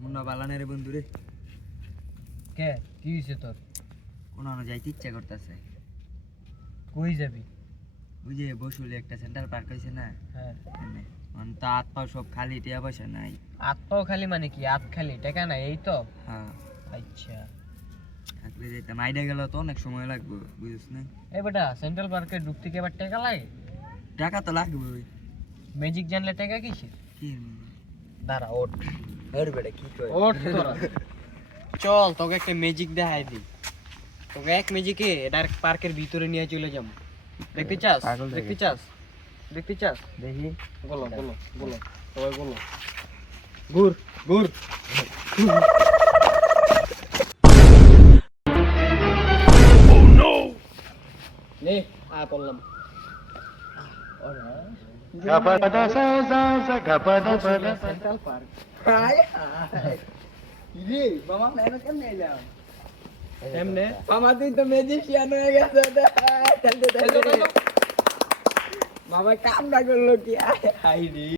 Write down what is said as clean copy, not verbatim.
মুন্না বালানের বন্ধু রে। কে কি হইছে তোর? কোন যাইতে ইচ্ছা করতেছে। কই যাবি? ওই যে বসুলি একটা সেন্ট্রাল পার্ক হয়েছে না, হ্যাঁ তা হাত পা সব খালি, টিয়া পয়সা নাই। হাত পাও খালি মানে কি? হাত খালি টাকা নাই এই তো? হ্যাঁ আচ্ছা থাকলে যেতাম। আইডিয়া গেল তো অনেক সময় লাগবে, বুঝিস না? এই বেটা সেন্ট্রাল পার্কে ঢুকতে কি আবার টাকা লাগে? টাকা তো লাগবে। ম্যাজিক জানলে টাকা কিসের? কি দাঁড়া ওঠ এর বেটা কি কয়? ওঠ তোরা চল তোকে একটা ম্যাজিক দেখাই দিই। তোকে এক ম্যাজিকে ডাইরেক্ট পার্কের ভিতরে নিয়ে চলে যাবো। দেখতে চাস? পাগল দেখতে চাস? দেখতে চাস? দেখি। বলো বলো বলো সবাই বলো। ঘুর ঘুর। নে পড়লাম। সেন্ট্রাল পার্ক রে মামা নাইনো কেমনে এলাম? এমনে মামা তুই তো ম্যাজিশিয়ান হয়ে গেছে। মামা কাম না করলো কি? হাই রে।